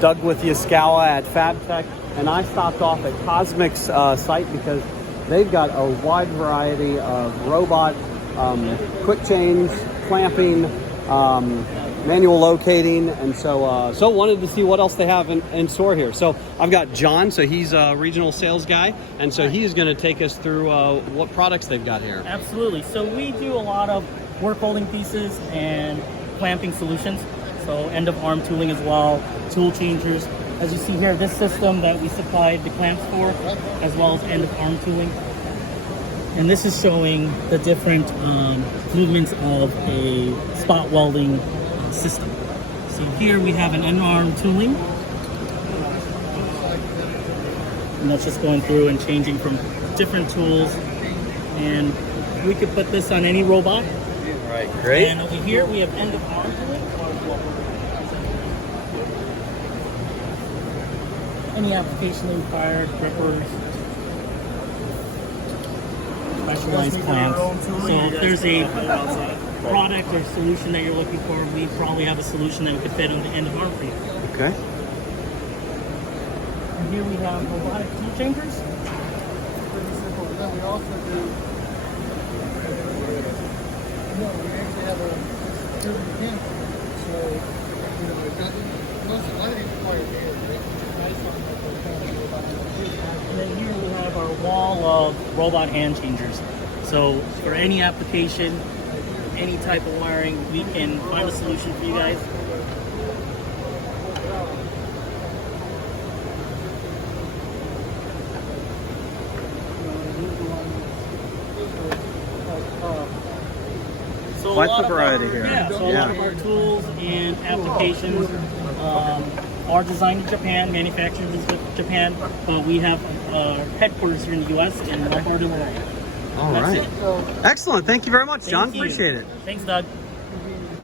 Doug with Yaskawa at FabTech, and I stopped off at Kosmek's site because they've got a wide variety of robot quick change, clamping, manual locating, and so wanted to see what else they have in store here. So I've got John, so he's a regional sales guy, and so he's going to take us through what products they've got here. Absolutely. So we do a lot of work holding pieces and clamping solutions. So end of arm tooling as well, tool changers. As you see here, this system that we supplied the clamps for, as well as end of arm tooling. And this is showing the different movements of a spot welding system. So here we have an end arm tooling. And that's just going through and changing from different tools. And we could put this on any robot. Right, great. And over here we have end of arm tooling. Any application required, grippers, specialized clamps. So if there's a product or solution that you're looking for, we probably have a solution that we could fit on the end of arm for you. Okay. And here we have robotic tool changers. Pretty simple. Then we also do. No, we actually have a different mechanical. So, it doesn't. Most of it require hands. And then here we have our wall of robot hand changers. So for any application, any type of wiring, we can find a solution for you guys. So Quite the variety here. Yeah, so a lot of our tools and applications are designed in Japan, manufactured in Japan, but we have headquarters here in the U.S. in Florida. All right. Excellent. Thank you very much, John. Thank you. Appreciate it. Thanks, Doug.